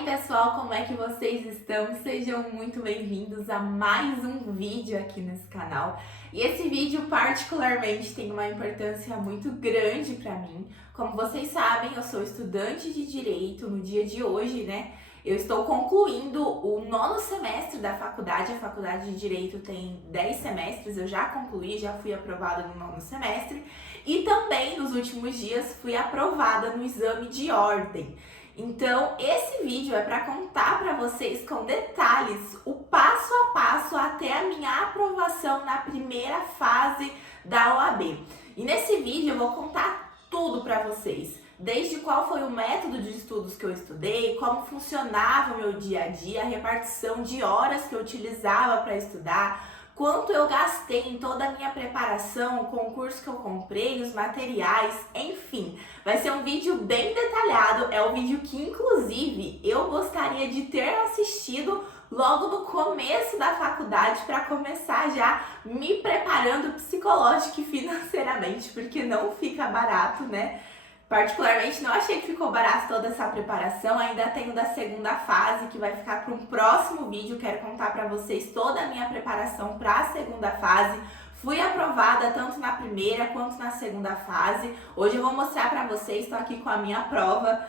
aí pessoal, como é que vocês estão? Sejam muito bem-vindos a mais um vídeo aqui nesse canal. E esse vídeo particularmente tem uma importância muito grande para mim. Como vocês sabem, eu sou estudante de Direito no dia de hoje, né? Eu estou concluindo o 9º semestre da faculdade. A faculdade de Direito tem 10 semestres, eu já concluí, já fui aprovada no 9º semestre. E também, nos últimos dias, fui aprovada no exame de ordem. Então, esse vídeo é para contar para vocês com detalhes o passo a passo até a minha aprovação na primeira fase da OAB. E nesse vídeo eu vou contar tudo para vocês, desde qual foi o método de estudos que eu estudei, como funcionava o meu dia a dia, a repartição de horas que eu utilizava para estudar, quanto eu gastei em toda a minha preparação, o concurso que eu comprei, os materiais, enfim. Vai ser um vídeo bem detalhado, é um vídeo que inclusive eu gostaria de ter assistido logo no começo da faculdade para começar já me preparando psicológica e financeiramente, porque não fica barato, né? Particularmente não achei que ficou barato toda essa preparação, ainda tenho da segunda fase que vai ficar para um próximo vídeo. Quero contar para vocês toda a minha preparação para a segunda fase. Fui aprovada tanto na primeira quanto na segunda fase. Hoje eu vou mostrar para vocês, estou aqui com a minha prova,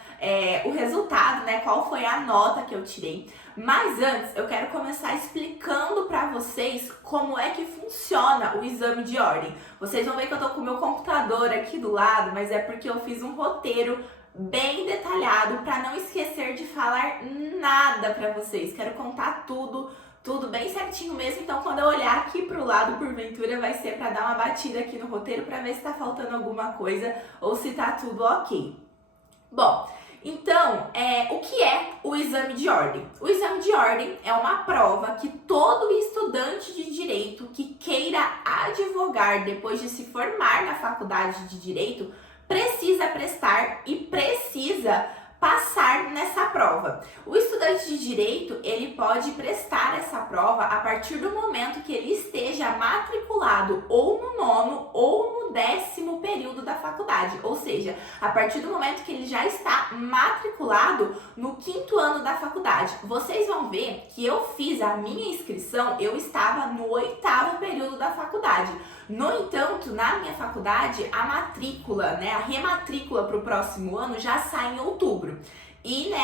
o resultado, né? Qual foi a nota que eu tirei. Mas antes, eu quero começar explicando para vocês como é que funciona o exame de ordem. Vocês vão ver que eu tô com o meu computador aqui do lado, mas é porque eu fiz um roteiro bem detalhado para não esquecer de falar nada para vocês. Quero contar tudo bem certinho mesmo. Então, quando eu olhar aqui pro lado, porventura, vai ser para dar uma batida aqui no roteiro para ver se tá faltando alguma coisa ou se tá tudo ok. Bom, então, o que é o exame de ordem? O exame de ordem é uma prova que todo estudante de direito que queira advogar depois de se formar na faculdade de direito precisa prestar e precisa passar nessa prova. O estudante de direito, ele pode prestar essa prova a partir do momento que ele esteja matriculado ou no 9º ou no 10º período da faculdade, ou seja, a partir do momento que ele já está matriculado no 5º ano da faculdade. Vocês vão ver que eu fiz a minha inscrição, eu estava no 8º período da faculdade. No entanto, na minha faculdade, a matrícula, né, a rematrícula para o próximo ano já sai em outubro. E, né,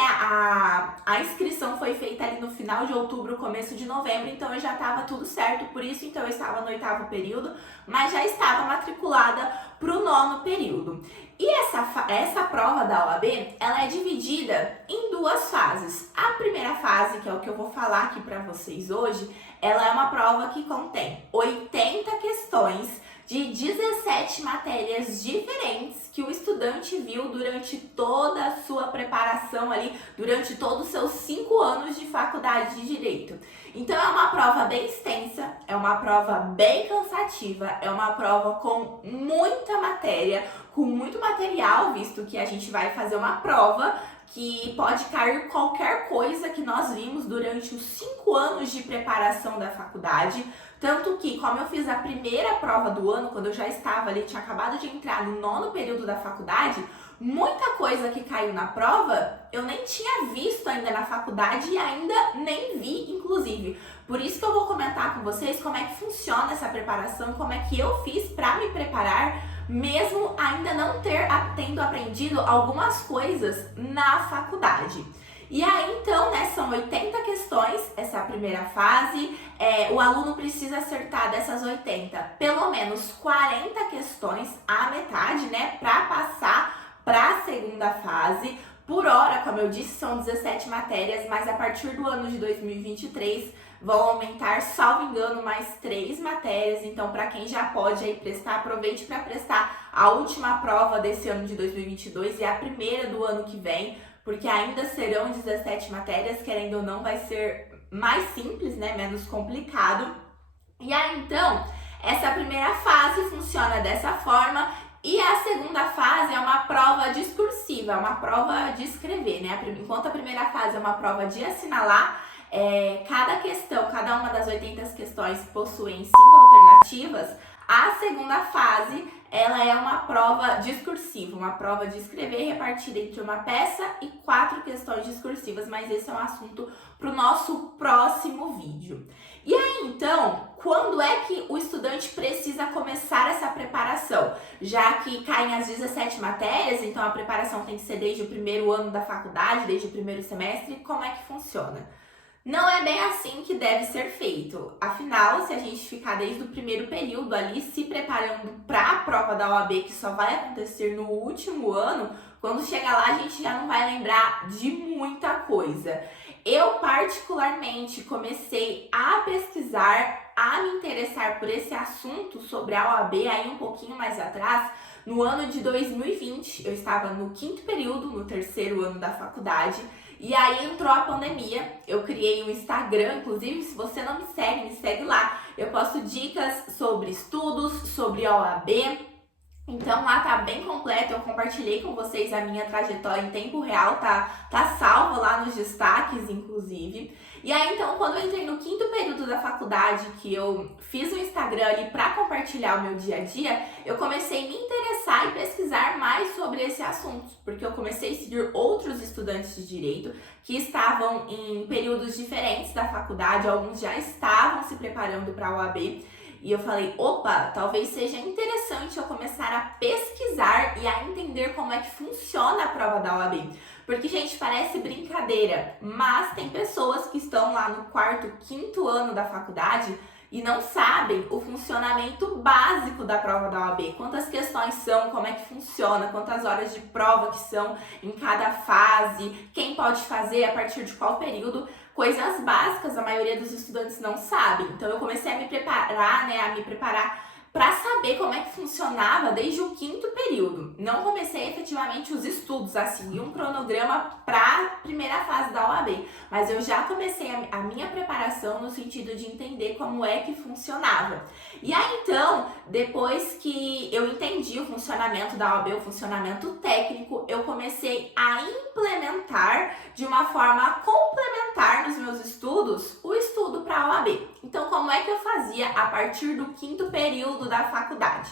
a inscrição foi feita ali no final de outubro, começo de novembro, então eu já estava tudo certo, por isso então eu estava no 8º período, mas já estava matriculada para o 9º período. E essa prova da OAB, ela é dividida em duas fases. A primeira fase, que é o que eu vou falar aqui para vocês hoje, ela é uma prova que contém 80 questões de 17 matérias diferentes que o estudante viu durante toda a sua preparação ali, durante todos os seus 5 anos de faculdade de Direito. Então é uma prova bem extensa, é uma prova bem cansativa, é uma prova com muita matéria, com muito material, visto que a gente vai fazer uma prova que pode cair qualquer coisa que nós vimos durante os 5 anos de preparação da faculdade. Tanto que, como eu fiz a primeira prova do ano, quando eu já estava ali, tinha acabado de entrar no 9º período da faculdade, muita coisa que caiu na prova eu nem tinha visto ainda na faculdade e ainda nem vi, inclusive. Por isso que eu vou comentar com vocês como é que funciona essa preparação, como é que eu fiz para me preparar, mesmo ainda não tendo aprendido algumas coisas na faculdade. E aí, então, né, são 80 questões, essa é a primeira fase. O aluno precisa acertar dessas 80, pelo menos 40 questões, a metade, né, para passar para a segunda fase. Por hora, como eu disse, são 17 matérias, mas a partir do ano de 2023 vão aumentar, salvo engano, mais 3 matérias. Então, para quem já pode aí prestar, aproveite para prestar a última prova desse ano de 2022 e a primeira do ano que vem, porque ainda serão 17 matérias, querendo ou não, vai ser mais simples, né, menos complicado. E aí, então, essa primeira fase funciona dessa forma. E a segunda fase é uma prova discursiva, é uma prova de escrever, né? Enquanto a primeira fase é uma prova de assinalar, cada questão, cada uma das 80 questões possuem 5 alternativas, A segunda fase, ela é uma prova discursiva, uma prova de escrever repartida entre uma peça e 4 questões discursivas, mas esse é um assunto para o nosso próximo vídeo. E aí, então, quando é que o estudante precisa começar essa preparação? Já que caem as 17 matérias, então a preparação tem que ser desde o primeiro ano da faculdade, desde o primeiro semestre, como é que funciona? Não é bem assim que deve ser feito. Afinal, se a gente ficar desde o primeiro período ali se preparando para a prova da OAB, que só vai acontecer no último ano, quando chegar lá a gente já não vai lembrar de muita coisa. Eu particularmente comecei a pesquisar, a me interessar por esse assunto sobre a OAB aí um pouquinho mais atrás, no ano de 2020. Eu estava no 5º período, no 3º ano da faculdade, e aí entrou a pandemia. Eu criei um Instagram, inclusive se você não me segue lá. Eu posto dicas sobre estudos, sobre OAB. Então lá tá bem completo, eu compartilhei com vocês a minha trajetória em tempo real, tá salvo lá nos destaques, inclusive. E aí então, quando eu entrei no 5º período da faculdade, que eu fiz o Instagram ali para compartilhar o meu dia a dia, eu comecei a me interessar e pesquisar mais sobre esse assunto, porque eu comecei a seguir outros estudantes de direito que estavam em períodos diferentes da faculdade, alguns já estavam se preparando para a OAB. E eu falei, opa, talvez seja interessante eu começar a pesquisar e a entender como é que funciona a prova da OAB. Porque, gente, parece brincadeira, mas tem pessoas que estão lá no 4º, 5º ano da faculdade e não sabem o funcionamento básico da prova da OAB. Quantas questões são, como é que funciona, quantas horas de prova que são em cada fase, quem pode fazer, a partir de qual período. Coisas básicas, a maioria dos estudantes não sabe. Então eu comecei a me preparar para saber como é que funcionava desde o 5º período. Não comecei efetivamente os estudos, assim, um cronograma para a primeira fase da OAB, mas eu já comecei a minha preparação no sentido de entender como é que funcionava. E aí então, depois que eu entendi o funcionamento da OAB, o funcionamento técnico, eu comecei a implementar de uma forma complementar nos meus estudos o estudo para a OAB. Então, como é que eu fazia a partir do 5º período da faculdade?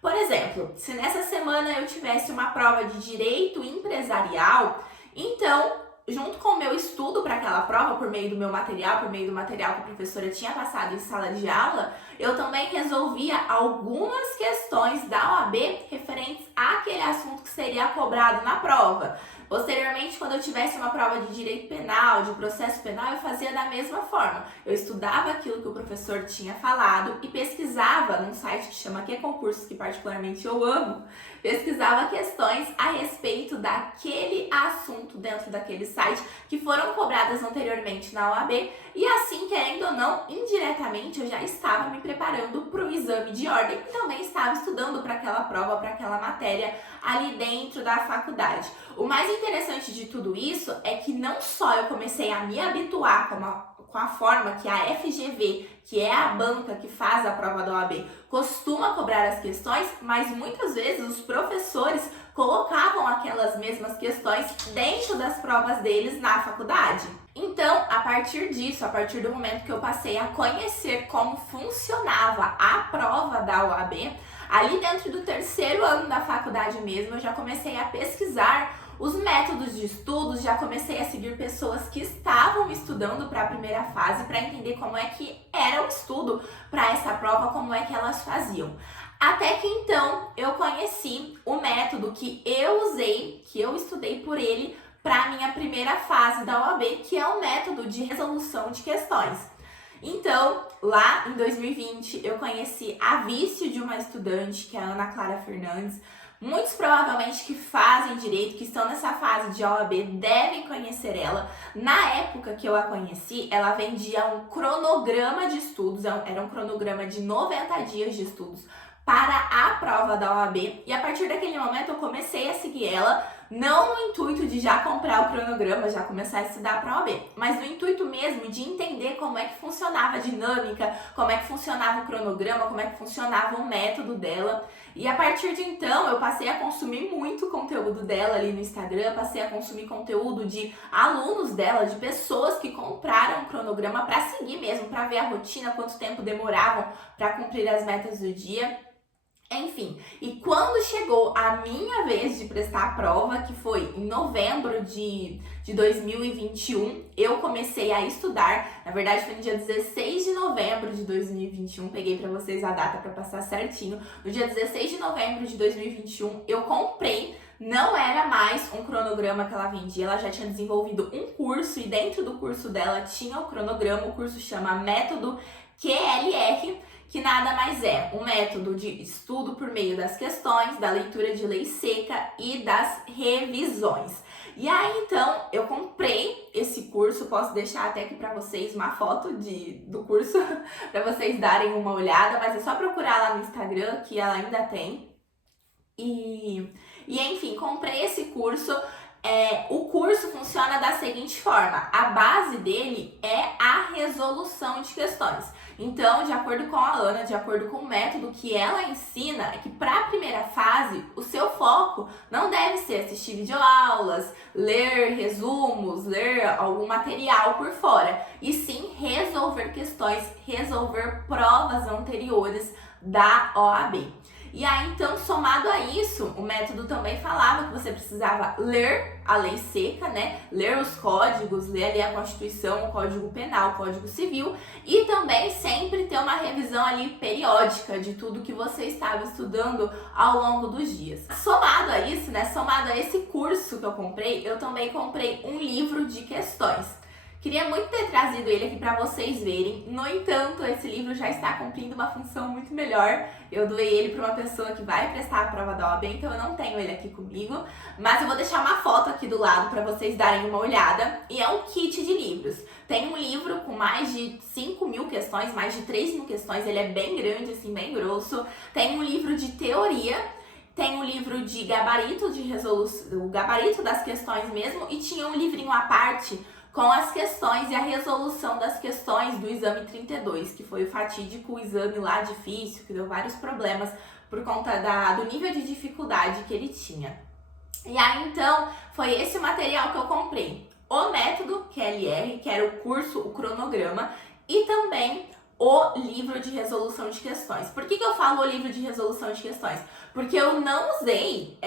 Por exemplo, se nessa semana eu tivesse uma prova de direito empresarial, então, junto com o meu estudo para aquela prova, por meio do meu material, por meio do material que a professora tinha passado em sala de aula, eu também resolvia algumas questões da OAB referentes àquele assunto que seria cobrado na prova. Posteriormente, quando eu tivesse uma prova de direito penal, de processo penal, eu fazia da mesma forma. Eu estudava aquilo que o professor tinha falado e pesquisava num site que chama Que Concursos, que particularmente eu amo, pesquisava questões a respeito daquele assunto dentro daquele site que foram cobradas anteriormente na OAB, e assim, querendo ou não, indiretamente eu já estava me preparando para o exame de ordem e também estava estudando para aquela prova, para aquela matéria ali dentro da faculdade. O mais interessante de tudo isso é que não só eu comecei a me habituar com a forma que a FGV, que é a banca que faz a prova da OAB, costuma cobrar as questões, mas muitas vezes os professores colocavam aquelas mesmas questões dentro das provas deles na faculdade. Então, a partir disso, a partir do momento que eu passei a conhecer como funcionava a prova da OAB, ali dentro do 3º ano da faculdade mesmo, eu já comecei a pesquisar os métodos de estudos, já comecei a seguir pessoas que estavam estudando para a primeira fase para entender como é que era o estudo para essa prova, como é que elas faziam. Até que então eu conheci o método que eu usei, que eu estudei por ele para a minha primeira fase da OAB, que é o método de resolução de questões. Então, lá em 2020, eu conheci a vice de uma estudante, que é a Ana Clara Fernandes. Muitos provavelmente que fazem direito, que estão nessa fase de OAB, devem conhecer ela. Na época que eu a conheci, ela vendia um cronograma de estudos, era um cronograma de 90 dias de estudos para a prova da OAB. E a partir daquele momento eu comecei a seguir ela Não no intuito de já comprar o cronograma, já começar a estudar para a OAB, mas no intuito mesmo de entender como é que funcionava a dinâmica, como é que funcionava o cronograma, como é que funcionava o método dela. E a partir de então, eu passei a consumir muito conteúdo dela ali no Instagram, passei a consumir conteúdo de alunos dela, de pessoas que compraram o cronograma para seguir mesmo, para ver a rotina, quanto tempo demoravam para cumprir as metas do dia. Enfim, e quando chegou a minha vez de prestar a prova, que foi em novembro de 2021, eu comecei a estudar. Na verdade, foi no dia 16 de novembro de 2021, peguei pra vocês a data pra passar certinho. No dia 16 de novembro de 2021, eu comprei. Não era mais um cronograma que ela vendia, ela já tinha desenvolvido um curso e dentro do curso dela tinha o cronograma. O curso chama Método QLR, que nada mais é um método de estudo por meio das questões, da leitura de lei seca e das revisões. E aí, então, eu comprei esse curso, posso deixar até aqui para vocês uma foto do curso, para vocês darem uma olhada, mas é só procurar lá no Instagram, que ela ainda tem. E enfim, comprei esse curso. O curso funciona da seguinte forma: a base dele é a resolução de questões. Então, de acordo com a Ana, de acordo com o método que ela ensina, é que para a primeira fase, o seu foco não deve ser assistir videoaulas, ler resumos, ler algum material por fora, e sim resolver questões, resolver provas anteriores da OAB. E aí, então, somado a isso, o método também falava que você precisava ler a lei seca, né? Ler os códigos, ler ali a Constituição, o Código Penal, o Código Civil, e também sempre ter uma revisão ali periódica de tudo que você estava estudando ao longo dos dias. Somado a isso, né? Somado a esse curso que eu comprei, eu também comprei um livro de questões. Queria muito ter trazido ele aqui para vocês verem. No entanto, esse livro já está cumprindo uma função muito melhor. Eu doei ele para uma pessoa que vai prestar a prova da OAB, então eu não tenho ele aqui comigo. Mas eu vou deixar uma foto aqui do lado para vocês darem uma olhada. E é um kit de livros. Tem um livro com mais de 5.000 questões, mais de 3.000 questões. Ele é bem grande, assim, bem grosso. Tem um livro de teoria. Tem um livro de gabarito de resolução, o gabarito das questões mesmo. E tinha um livrinho à parte com as questões e a resolução das questões do exame 32, que foi o fatídico exame lá difícil, que deu vários problemas por conta do nível de dificuldade que ele tinha. E aí, então, foi esse o material que eu comprei. O método QLR, que era o curso, o cronograma, e também o livro de resolução de questões. Por que eu falo o livro de resolução de questões? Porque eu não usei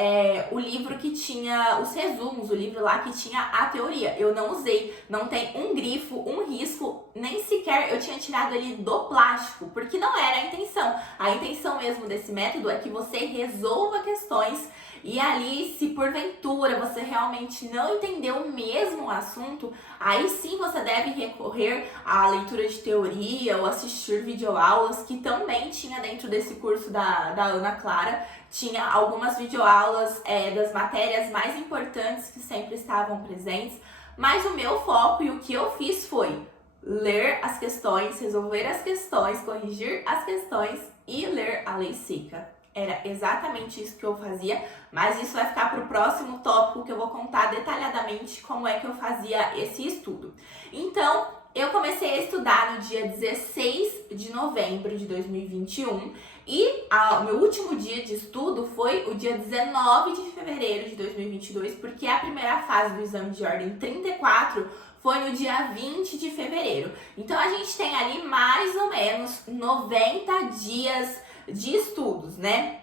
o livro que tinha os resumos, o livro lá que tinha a teoria. Eu não usei, não tem um grifo, um risco, nem sequer eu tinha tirado ele do plástico, porque não era a intenção. A intenção mesmo desse método é que você resolva questões. E ali, se porventura você realmente não entendeu mesmo o assunto, aí sim você deve recorrer à leitura de teoria ou assistir videoaulas, que também tinha dentro desse curso da Ana Clara. Tinha algumas videoaulas das matérias mais importantes que sempre estavam presentes. Mas o meu foco e o que eu fiz foi ler as questões, resolver as questões, corrigir as questões e ler a lei seca. Era exatamente isso que eu fazia, mas isso vai ficar para o próximo tópico, que eu vou contar detalhadamente como é que eu fazia esse estudo. Então, eu comecei a estudar no dia 16 de novembro de 2021 e o meu último dia de estudo foi o dia 19 de fevereiro de 2022, porque a primeira fase do exame de ordem 34 foi no dia 20 de fevereiro. Então, a gente tem ali mais ou menos 90 dias de estudos, né?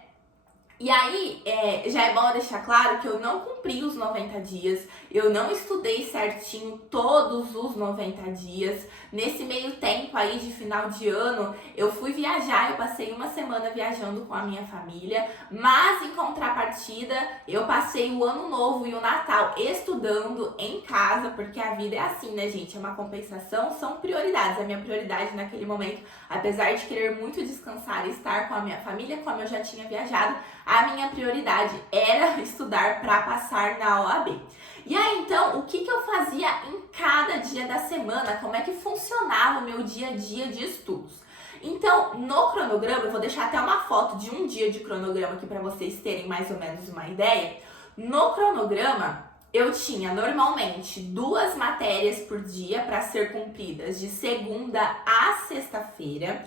E aí, já é bom deixar claro que eu não cumpri os 90 dias, eu não estudei certinho todos os 90 dias. Nesse meio tempo aí de final de ano, eu fui viajar, eu passei uma semana viajando com a minha família, mas em contrapartida, eu passei o ano novo e o Natal estudando em casa, porque a vida é assim, né, gente? É uma compensação, são prioridades. A minha prioridade naquele momento, apesar de querer muito descansar e estar com a minha família, como eu já tinha viajado, a minha prioridade era estudar para passar na OAB. E aí, então, o que eu fazia em cada dia da semana? Como é que funcionava o meu dia a dia de estudos? Então, no cronograma, eu vou deixar até uma foto de um dia de cronograma aqui para vocês terem mais ou menos uma ideia. No cronograma, eu tinha normalmente 2 matérias por dia para ser cumpridas de segunda a sexta-feira.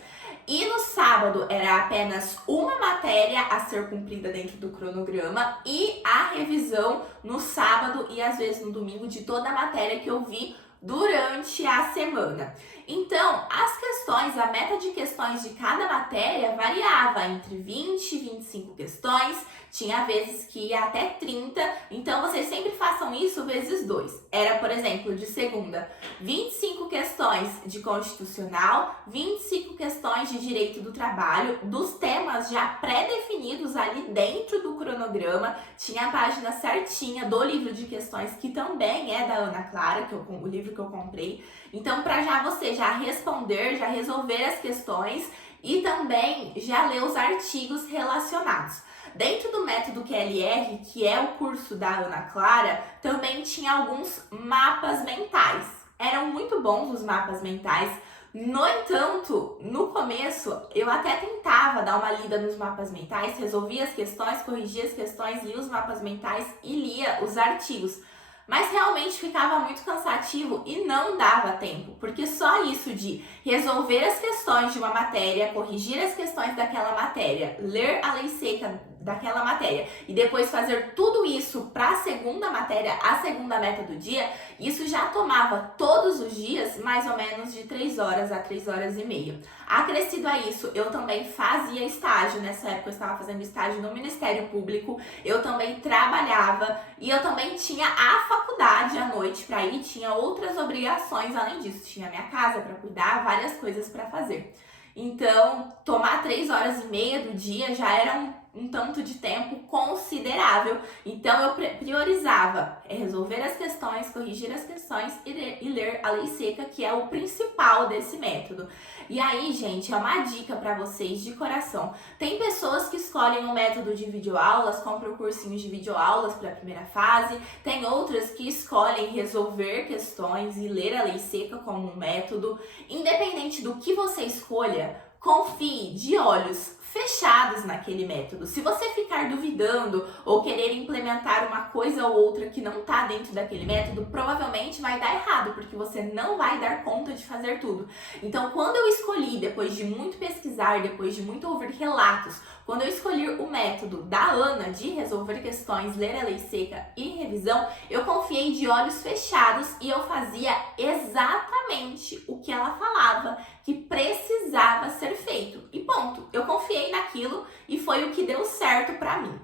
E no sábado era apenas uma matéria a ser cumprida dentro do cronograma e a revisão no sábado e às vezes no domingo de toda a matéria que eu vi durante a semana. Então, as questões, a meta de questões de cada matéria variava entre 20 e 25 questões, tinha vezes que ia até 30, então vocês sempre façam isso vezes 2. Era, por exemplo, de segunda, 25 questões de constitucional, 25 questões de direito do trabalho, dos temas já pré-definidos ali dentro do cronograma, tinha a página certinha do livro de questões, que também é da Ana Clara, o livro que eu comprei. Então, para você já responder, já resolver as questões e também já ler os artigos relacionados. Dentro do método QLR, que é o curso da Ana Clara, também tinha alguns mapas mentais. Eram muito bons os mapas mentais. No entanto, no começo, eu até tentava dar uma lida nos mapas mentais, resolvia as questões, corrigia as questões, lia os mapas mentais e lia os artigos. Mas realmente ficava muito cansativo e não dava tempo, porque só isso de resolver as questões de uma matéria, corrigir as questões daquela matéria, ler a lei seca daquela matéria e depois fazer tudo isso para a segunda matéria, a segunda meta do dia, isso já tomava todos os dias mais ou menos de 3 horas a 3 horas e meia. Acrescido a isso, eu também fazia estágio, nessa época eu estava fazendo estágio no Ministério Público, eu também trabalhava e eu também tinha a faculdade à noite para ir, tinha outras obrigações além disso, tinha minha casa para cuidar, várias coisas para fazer. Então, tomar 3 horas e meia do dia já era um tanto de tempo considerável. Então, eu priorizava resolver as questões, corrigir as questões e ler a lei seca, que é o principal desse método. E aí, gente, é uma dica para vocês de coração. Tem pessoas que escolhem o método de videoaulas, compram cursinhos de videoaulas para a primeira fase. Tem outras que escolhem resolver questões e ler a lei seca como um método. Independente do que você escolha, confie de olhos fechados naquele método. Se você ficar duvidando ou querer implementar uma coisa ou outra que não está dentro daquele método, provavelmente vai dar errado, porque você não vai dar conta de fazer tudo. Então, quando eu escolhi, depois de muito pesquisar, depois de muito ouvir relatos, quando eu escolhi o método da Ana de resolver questões, ler a lei seca e revisão, eu confiei de olhos fechados e eu fazia exatamente o que ela falava que precisava ser feito. E ponto, eu confiei naquilo e foi o que deu certo para mim.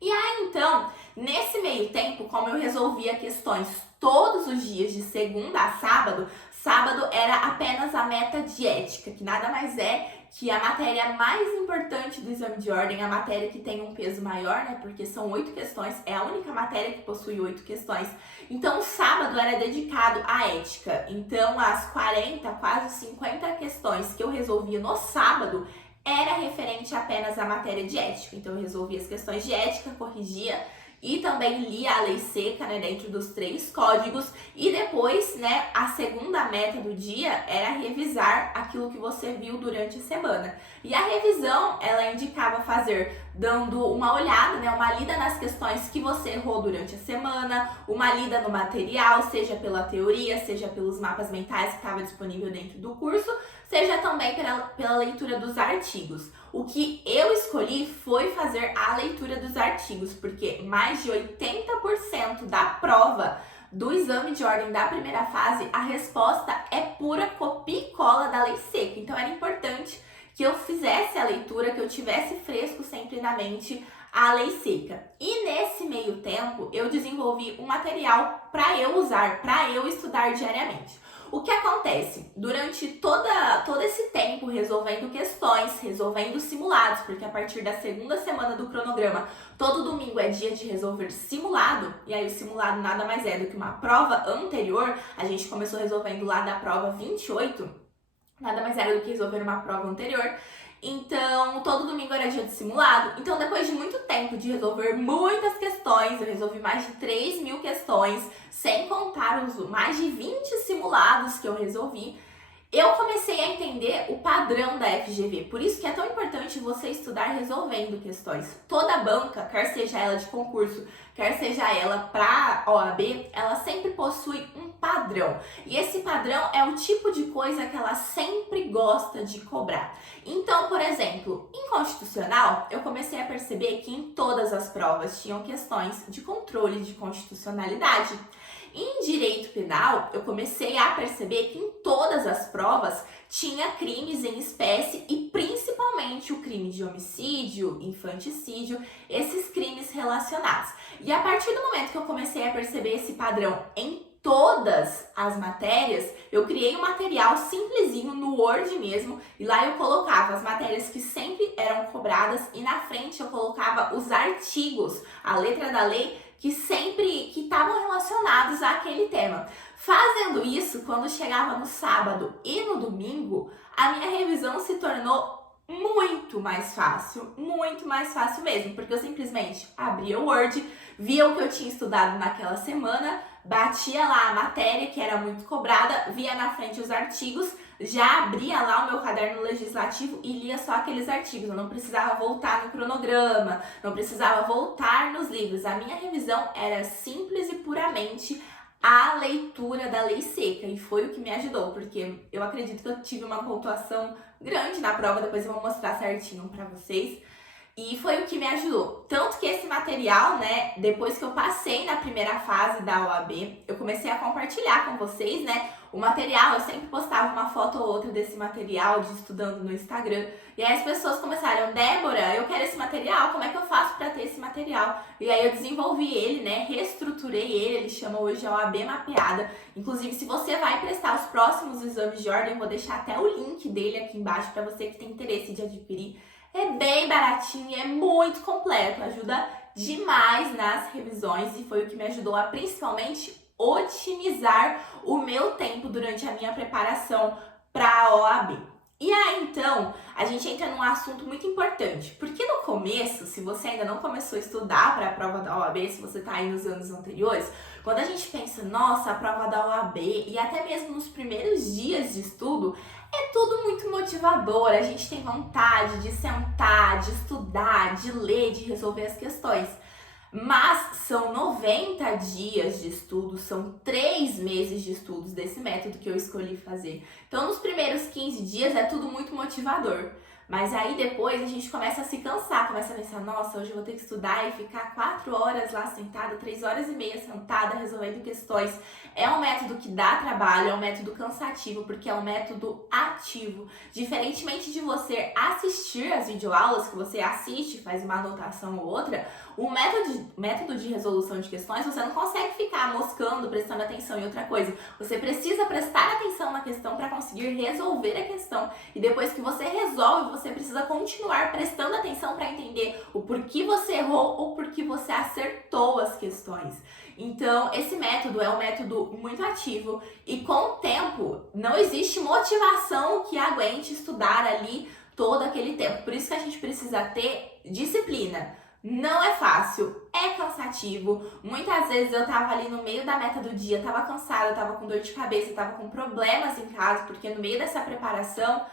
E aí, então, nesse meio tempo, como eu resolvia questões todos os dias de segunda a sábado, sábado era apenas a meta de ética, que nada mais é que a matéria mais importante do exame de ordem, a matéria que tem um peso maior, né? Porque são 8 questões, é a única matéria que possui 8 questões. Então, o sábado era dedicado à ética. Então, as 40, quase 50 questões que eu resolvia no sábado era referente apenas à matéria de ética. Então, eu resolvia as questões de ética, corrigia e também lia a lei seca, né, dentro dos 3 códigos. E depois, né, a segunda meta do dia era revisar aquilo que você viu durante a semana. E a revisão, ela indicava fazer dando uma olhada, né, uma lida nas questões que você errou durante a semana, uma lida no material, seja pela teoria, seja pelos mapas mentais que estava disponível dentro do curso, seja também pela leitura dos artigos. O que eu escolhi foi fazer a leitura dos artigos, porque mais de 80% da prova do exame de ordem da primeira fase, a resposta é pura copia e cola da lei seca. Então era importante que eu fizesse a leitura, que eu tivesse fresco sempre na mente a lei seca. E nesse meio tempo, eu desenvolvi um material para eu usar, para eu estudar diariamente. O que acontece? Durante todo esse tempo resolvendo questões, resolvendo simulados, porque a partir da segunda semana do cronograma, todo domingo é dia de resolver simulado, e aí o simulado nada mais é do que uma prova anterior, a gente começou resolvendo lá da prova 28, nada mais era do que resolver uma prova anterior. Então, todo domingo era dia de simulado. Então, depois de muito tempo de resolver muitas questões, eu resolvi mais de 3.000 questões, sem contar os mais de 20 simulados que eu resolvi. eu comecei a entender o padrão da FGV. Por isso que é tão importante você estudar resolvendo questões. Toda banca, quer seja ela de concurso, quer seja ela para OAB, ela sempre possui um padrão. E esse padrão é o tipo de coisa que ela sempre gosta de cobrar. Então, por exemplo, em constitucional, eu comecei a perceber que em todas as provas tinham questões de controle de constitucionalidade. Em direito penal, eu comecei a perceber que em todas as provas tinha crimes em espécie e principalmente o crime de homicídio, infanticídio, esses crimes relacionados. E a partir do momento que eu comecei a perceber esse padrão em todas as matérias, eu criei um material simplesinho no Word mesmo, e lá eu colocava as matérias que sempre eram cobradas e na frente eu colocava os artigos, a letra da lei que estavam relacionados àquele tema. Fazendo isso, quando chegava no sábado e no domingo, a minha revisão se tornou muito mais fácil mesmo, porque eu simplesmente abria o Word, via o que eu tinha estudado naquela semana, batia lá a matéria que era muito cobrada, via na frente os artigos, já abria lá o meu caderno legislativo e lia só aqueles artigos. Eu não precisava voltar no cronograma, não precisava voltar nos livros. A minha revisão era simples e puramente a leitura da lei seca, e foi o que me ajudou, porque eu acredito que eu tive uma pontuação grande na prova, depois eu vou mostrar certinho pra vocês. E foi o que me ajudou. Tanto que esse material, né, depois que eu passei na primeira fase da OAB, eu comecei a compartilhar com vocês, né, o material. Eu sempre postava uma foto ou outra desse material de estudando no Instagram. E aí as pessoas começaram: Débora, eu quero esse material, como é que eu faço para ter esse material? E aí eu desenvolvi ele, né, reestruturei ele chama hoje a OAB Mapeada. Inclusive, se você vai prestar os próximos exames de ordem, eu vou deixar até o link dele aqui embaixo para você que tem interesse de adquirir. É bem baratinho e é muito completo, ajuda demais nas revisões e foi o que me ajudou a principalmente otimizar o meu tempo durante a minha preparação para a OAB. E aí, então, a gente entra num assunto muito importante, porque no começo, se você ainda não começou a estudar para a prova da OAB, se você está aí nos anos anteriores, quando a gente pensa, nossa, a prova da OAB, e até mesmo nos primeiros dias de estudo, é tudo muito motivador, a gente tem vontade de sentar, de estudar, de ler, de resolver as questões. Mas são 90 dias de estudo, são 3 meses de estudos desse método que eu escolhi fazer. Então, nos primeiros 15 dias é tudo muito motivador. Mas aí depois a gente começa a se cansar, começa a pensar, nossa, hoje eu vou ter que estudar e ficar 4 horas lá sentada, 3 horas e meia sentada resolvendo questões. É um método que dá trabalho, é um método cansativo, porque é um método ativo. Diferentemente de você assistir as videoaulas, que você assiste, faz uma anotação ou outra, o método de resolução de questões, você não consegue ficar moscando, prestando atenção em outra coisa. Você precisa prestar atenção na questão para conseguir resolver a questão. E depois que você resolve, você precisa continuar prestando atenção para entender o porquê você errou ou porquê você acertou as questões. Então, esse método é um método muito ativo e com o tempo não existe motivação que aguente estudar ali todo aquele tempo. Por isso que a gente precisa ter disciplina. Não é fácil, é cansativo. Muitas vezes eu tava ali no meio da meta do dia, tava cansada, tava com dor de cabeça, tava com problemas em casa, porque no meio dessa preparação,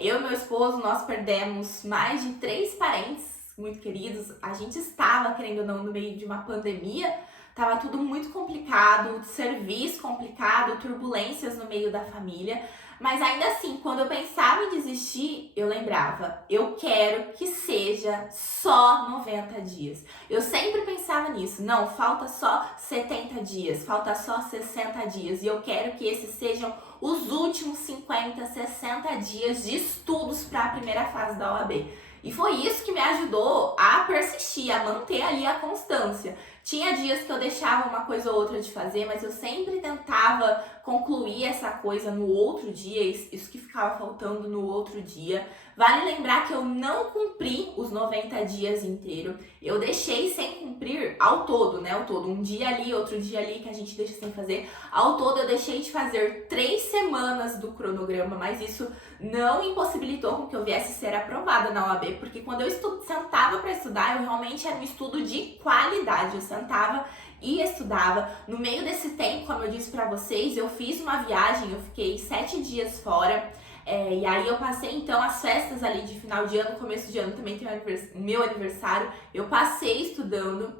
eu e meu esposo, nós perdemos mais de 3 parentes muito queridos. A gente estava, querendo ou não, no meio de uma pandemia, tava tudo muito complicado, serviço complicado, turbulências no meio da família. Mas ainda assim, quando eu pensava em desistir, eu lembrava, eu quero que seja só 90 dias. Eu sempre pensava nisso, não, falta só 70 dias, falta só 60 dias. E eu quero que esses sejam os últimos 50, 60 dias de estudos para a primeira fase da OAB. E foi isso que me ajudou a persistir, a manter ali a constância. Tinha dias que eu deixava uma coisa ou outra de fazer, mas eu sempre tentava concluir essa coisa no outro dia, isso que ficava faltando no outro dia. Vale lembrar que eu não cumpri os 90 dias inteiro. Eu deixei sem cumprir ao todo, né? Ao todo, um dia ali, outro dia ali que a gente deixa sem fazer. Ao todo eu deixei de fazer 3 semanas do cronograma, mas isso não impossibilitou com que eu viesse ser aprovada na OAB, porque quando eu sentava para estudar, eu realmente era um estudo de qualidade. Eu sentava e estudava. No meio desse tempo, como eu disse pra vocês, eu fiz uma viagem, eu fiquei 7 dias fora. E aí eu passei então as festas ali de final de ano, começo de ano também tem o meu aniversário. Eu passei estudando,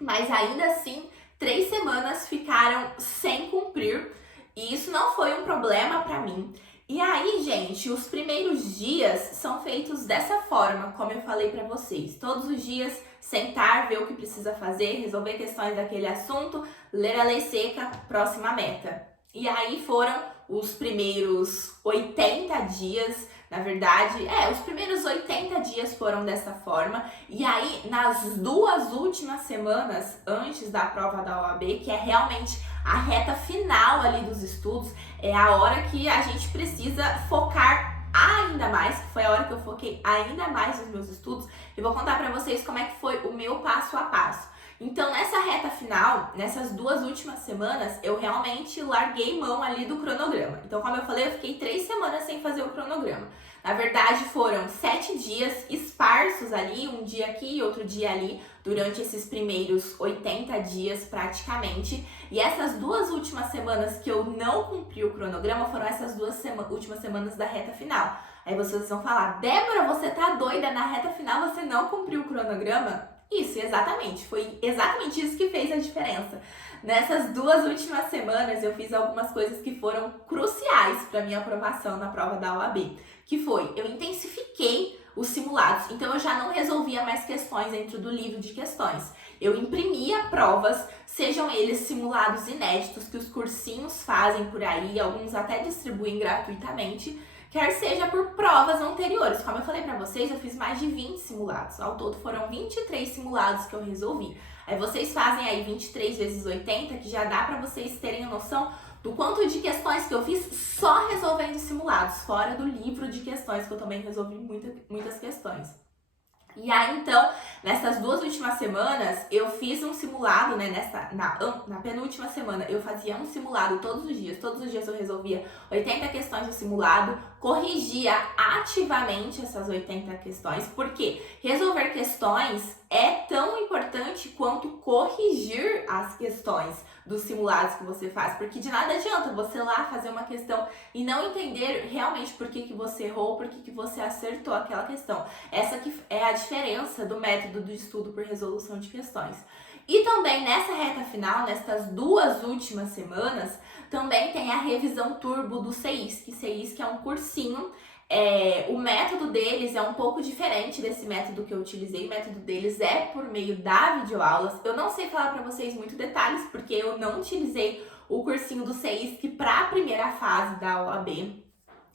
mas ainda assim 3 semanas ficaram sem cumprir. E isso não foi um problema pra mim. E aí, gente, os primeiros dias são feitos dessa forma, como eu falei pra vocês. Todos os dias, sentar, ver o que precisa fazer, resolver questões daquele assunto, ler a lei seca, próxima meta. E aí foram os primeiros 80 dias, na verdade, os primeiros 80 dias foram dessa forma. E aí, nas 2 últimas semanas antes da prova da OAB, que é realmente a reta final ali dos estudos, é a hora que a gente precisa focar ainda mais, que foi a hora que eu foquei ainda mais nos meus estudos. Eu vou contar pra vocês como é que foi o meu passo a passo. Então, nessa reta final, nessas 2 últimas semanas, eu realmente larguei mão ali do cronograma. Então, como eu falei, eu fiquei 3 semanas sem fazer o cronograma. Na verdade, foram 7 dias esparsos ali, um dia aqui e outro dia ali, durante esses primeiros 80 dias praticamente. E essas 2 últimas semanas que eu não cumpri o cronograma foram essas 2 últimas semanas da reta final. Aí vocês vão falar, Débora, você tá doida? Na reta final você não cumpriu o cronograma? Isso, exatamente. Foi exatamente isso que fez a diferença. Nessas 2 últimas semanas, eu fiz algumas coisas que foram cruciais para minha aprovação na prova da OAB. Que foi, eu intensifiquei os simulados. Então, eu já não resolvia mais questões dentro do livro de questões. Eu imprimia provas, sejam eles simulados inéditos, que os cursinhos fazem por aí, alguns até distribuem gratuitamente, quer seja por provas anteriores. Como eu falei pra vocês, eu fiz mais de 20 simulados. Ao todo foram 23 simulados que eu resolvi. Aí vocês fazem aí 23 vezes 80, que já dá pra vocês terem a noção do quanto de questões que eu fiz só resolvendo simulados, fora do livro de questões, que eu também resolvi muitas questões. E aí, então, nessas 2 últimas semanas, eu fiz um simulado, né, na penúltima semana, eu fazia um simulado todos os dias eu resolvia 80 questões do simulado, corrigia ativamente essas 80 questões, porque resolver questões é tão importante quanto corrigir as questões dos simulados que você faz, porque de nada adianta você lá fazer uma questão e não entender realmente por que você errou, por que você acertou aquela questão. Essa que é a diferença do método do estudo por resolução de questões. E também nessa reta final, nessas 2 últimas semanas, também tem a revisão turbo do CEISC. CEISC é um cursinho. O método deles é um pouco diferente desse método que eu utilizei. O método deles é por meio da videoaulas. Eu não sei falar pra vocês muitos detalhes, porque eu não utilizei o cursinho do CEISC para a primeira fase da OAB.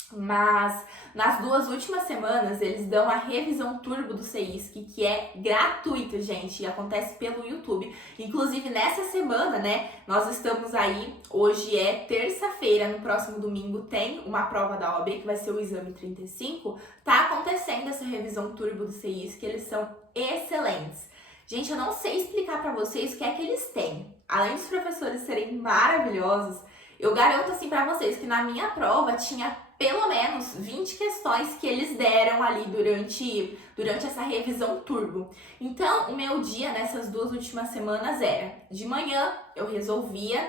Mas nas 2 últimas semanas eles dão a revisão turbo do CEISC, que é gratuito, gente, e acontece pelo YouTube. Inclusive nessa semana, né, nós estamos aí, hoje é terça-feira, no próximo domingo tem uma prova da OAB, que vai ser o exame 35, tá acontecendo essa revisão turbo do CEISC, eles são excelentes. Gente, eu não sei explicar pra vocês o que é que eles têm. Além dos professores serem maravilhosos, eu garanto assim pra vocês que na minha prova tinha pelo menos 20 questões que eles deram ali durante essa revisão turbo. Então, o meu dia nessas 2 últimas semanas era, de manhã eu resolvia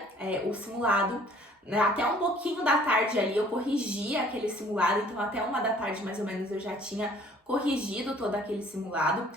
o simulado, né, até um pouquinho da tarde ali eu corrigia aquele simulado, então até 1 da tarde mais ou menos eu já tinha corrigido todo aquele simulado.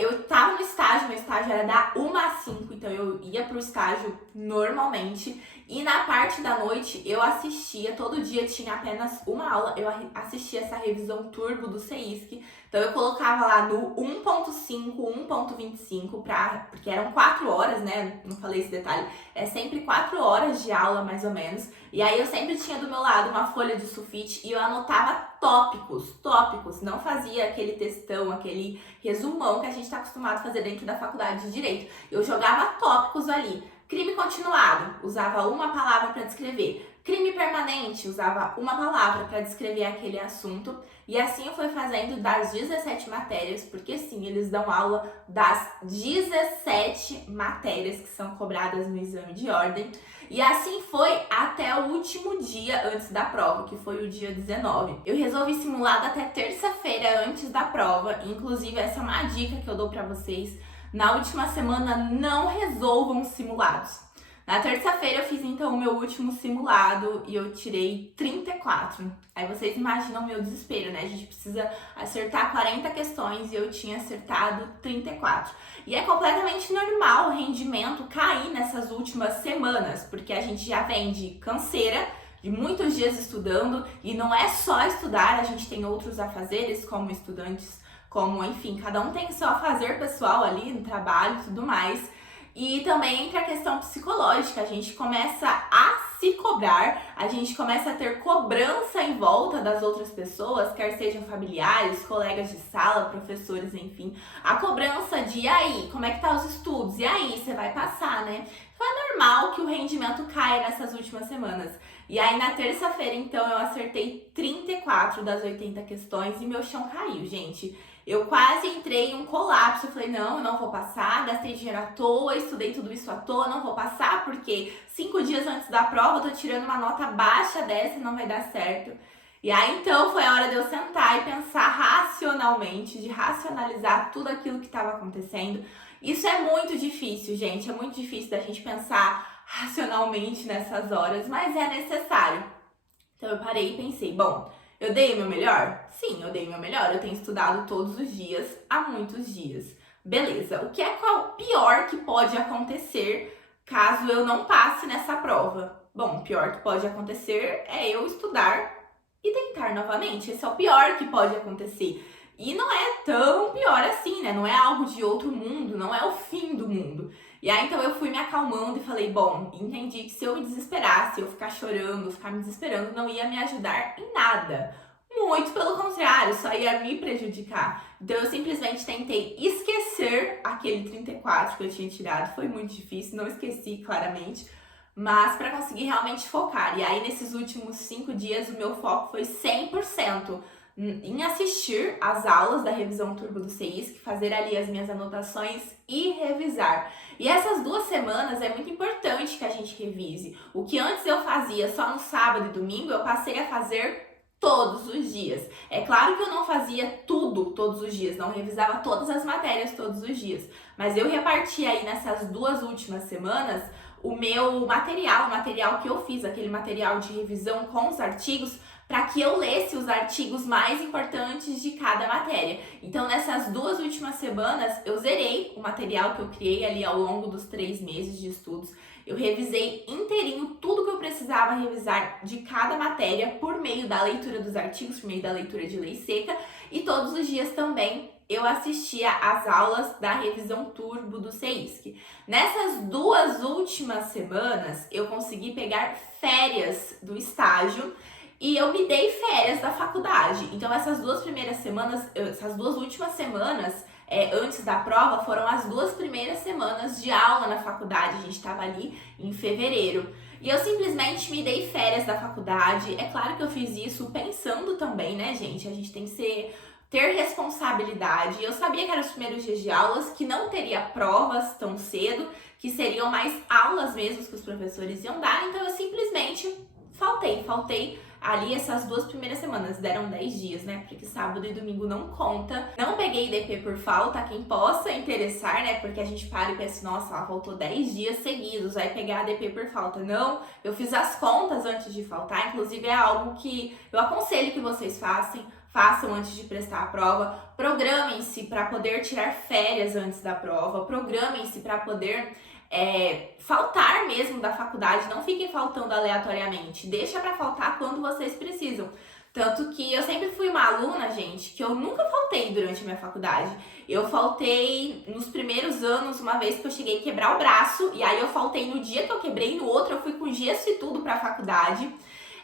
Eu tava no estágio, meu estágio era da 1 às 5, então eu ia pro estágio normalmente. E na parte da noite eu assistia, todo dia tinha apenas uma aula, eu assistia essa revisão turbo do CEISC. Então eu colocava lá no 1.5, 1.25, porque eram 4 horas, né? Não falei esse detalhe. É sempre 4 horas de aula, mais ou menos. E aí eu sempre tinha do meu lado uma folha de sulfite e eu anotava tópicos. Não fazia aquele textão, aquele resumão que a gente tá acostumado a fazer dentro da faculdade de Direito. Eu jogava tópicos ali. Crime continuado, usava uma palavra para descrever. Crime permanente, usava uma palavra para descrever aquele assunto. E assim eu fui fazendo das 17 matérias, porque sim, eles dão aula das 17 matérias que são cobradas no exame de ordem. E assim foi até o último dia antes da prova, que foi o dia 19. Eu resolvi simulado até terça-feira antes da prova. Inclusive, essa é uma dica que eu dou para vocês. Na última semana, não resolvam simulados. Na terça-feira eu fiz então o meu último simulado e eu tirei 34. Aí vocês imaginam o meu desespero, né? A gente precisa acertar 40 questões e eu tinha acertado 34. E é completamente normal o rendimento cair nessas últimas semanas, porque a gente já vem de canseira, de muitos dias estudando, e não é só estudar, a gente tem outros afazeres como estudantes, como, enfim, cada um tem seu afazer pessoal ali no trabalho e tudo mais. E também entra a questão psicológica, a gente começa a se cobrar, a gente começa a ter cobrança em volta das outras pessoas, quer sejam familiares, colegas de sala, professores, enfim. A cobrança de, e aí, como é que tá os estudos? E aí, você vai passar, né? Então é normal que o rendimento caia nessas últimas semanas. E aí na terça-feira, então, eu acertei 34 das 80 questões e meu chão caiu, gente. Eu quase entrei em um colapso, eu falei, não, eu não vou passar, gastei dinheiro à toa, estudei tudo isso à toa, não vou passar, porque 5 dias antes da prova eu tô tirando uma nota baixa dessa e não vai dar certo. E aí, então, foi a hora de eu sentar e pensar racionalmente, de racionalizar tudo aquilo que estava acontecendo. Isso é muito difícil, gente, é muito difícil da gente pensar racionalmente nessas horas, mas é necessário. Então, eu parei e pensei, bom, eu dei o meu melhor? Sim, eu dei o meu melhor. Eu tenho estudado todos os dias, há muitos dias. Beleza, o que é o pior que pode acontecer caso eu não passe nessa prova? Bom, o pior que pode acontecer é eu estudar e tentar novamente. Esse é o pior que pode acontecer. E não é tão pior assim, né? Não é algo de outro mundo, não é o fim do mundo. E aí, então, eu fui me acalmando e falei, bom, entendi que se eu me desesperasse, eu ficar chorando, ficar me desesperando, não ia me ajudar em nada. Muito pelo contrário, só ia me prejudicar. Então, eu simplesmente tentei esquecer aquele 34 que eu tinha tirado. Foi muito difícil, não esqueci claramente, mas para conseguir realmente focar. E aí, nesses últimos 5 dias, o meu foco foi 100% em assistir às aulas da revisão turbo do CEISC, fazer ali as minhas anotações e revisar. E essas 2 semanas é muito importante que a gente revise. O que antes eu fazia só no sábado e domingo, eu passei a fazer todos os dias. É claro que eu não fazia tudo todos os dias, não revisava todas as matérias todos os dias, mas eu reparti aí nessas 2 últimas semanas o meu material, o material que eu fiz, aquele material de revisão com os artigos, para que eu lesse os artigos mais importantes de cada matéria. Então, nessas 2 últimas semanas, eu zerei o material que eu criei ali ao longo dos 3 meses de estudos. Eu revisei inteirinho tudo que eu precisava revisar de cada matéria por meio da leitura dos artigos, por meio da leitura de lei seca, e todos os dias também eu assistia às aulas da revisão turbo do CEISC. Nessas 2 últimas semanas, eu consegui pegar férias do estágio e eu me dei férias da faculdade. Então, essas 2 primeiras semanas, essas 2 últimas semanas, antes da prova, foram as 2 primeiras semanas de aula na faculdade. A gente estava ali em fevereiro. E eu simplesmente me dei férias da faculdade. É claro que eu fiz isso pensando também, né, gente? A gente tem que ter responsabilidade. Eu sabia que eram os primeiros dias de aulas, que não teria provas tão cedo, que seriam mais aulas mesmo que os professores iam dar. Então, eu simplesmente faltei ali essas 2 primeiras semanas, deram 10 dias, né? Porque sábado e domingo não conta. Não peguei DP por falta, quem possa interessar, né? Porque a gente para e pensa, nossa, ela faltou 10 dias seguidos, vai pegar a DP por falta. Não, eu fiz as contas antes de faltar, inclusive é algo que eu aconselho que vocês façam antes de prestar a prova. Programem-se para poder tirar férias antes da prova, programem-se para poder faltar mesmo da faculdade, não fiquem faltando aleatoriamente, deixa pra faltar quando vocês precisam. Tanto que eu sempre fui uma aluna, gente, que eu nunca faltei durante a minha faculdade. Eu faltei nos primeiros anos, uma vez que eu cheguei a quebrar o braço, e aí eu faltei no dia que eu quebrei, no outro eu fui com gesso e tudo pra faculdade.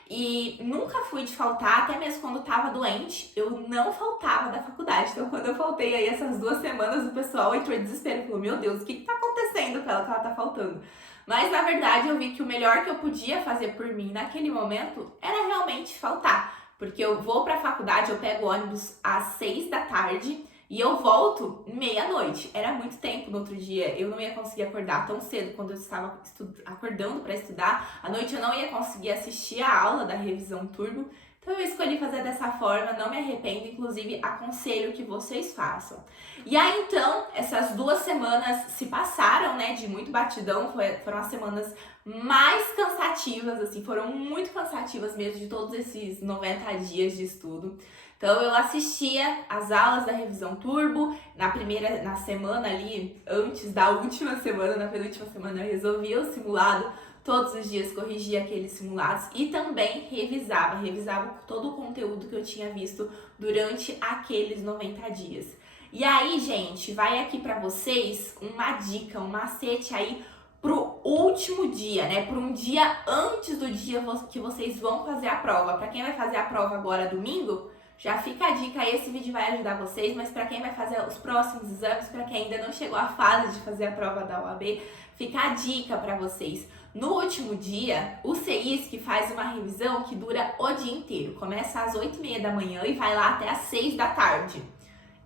E nunca fui de faltar, até mesmo quando tava doente, eu não faltava da faculdade. Então, quando eu faltei aí essas 2 semanas, o pessoal entrou em desespero e falou, meu Deus, o que tá acontecendo com ela que ela tá faltando? Mas, na verdade, eu vi que o melhor que eu podia fazer por mim naquele momento era realmente faltar. Porque eu vou pra faculdade, eu pego o ônibus às 6 da tarde e eu volto meia-noite. Era muito tempo no outro dia. Eu não ia conseguir acordar tão cedo quando eu estava acordando para estudar. À noite eu não ia conseguir assistir a aula da revisão turbo. Então eu escolhi fazer dessa forma, não me arrependo, inclusive aconselho que vocês façam. E aí então, essas 2 semanas se passaram, né, de muito batidão, foram as semanas mais cansativas, assim, foram muito cansativas mesmo de todos esses 90 dias de estudo. Então eu assistia as aulas da revisão turbo, na semana ali, antes da última semana, na penúltima semana eu resolvia o simulado, todos os dias corrigia aqueles simulados e também revisava todo o conteúdo que eu tinha visto durante aqueles 90 dias. E aí, gente, vai aqui pra vocês uma dica, um macete aí pro último dia, né? Por um dia antes do dia que vocês vão fazer a prova. Pra quem vai fazer a prova agora domingo, já fica a dica aí, esse vídeo vai ajudar vocês, mas pra quem vai fazer os próximos exames, pra quem ainda não chegou à fase de fazer a prova da OAB, fica a dica pra vocês. No último dia, o CEISC faz uma revisão que dura o dia inteiro. Começa às 8h30 da manhã e vai lá até às 6 da tarde.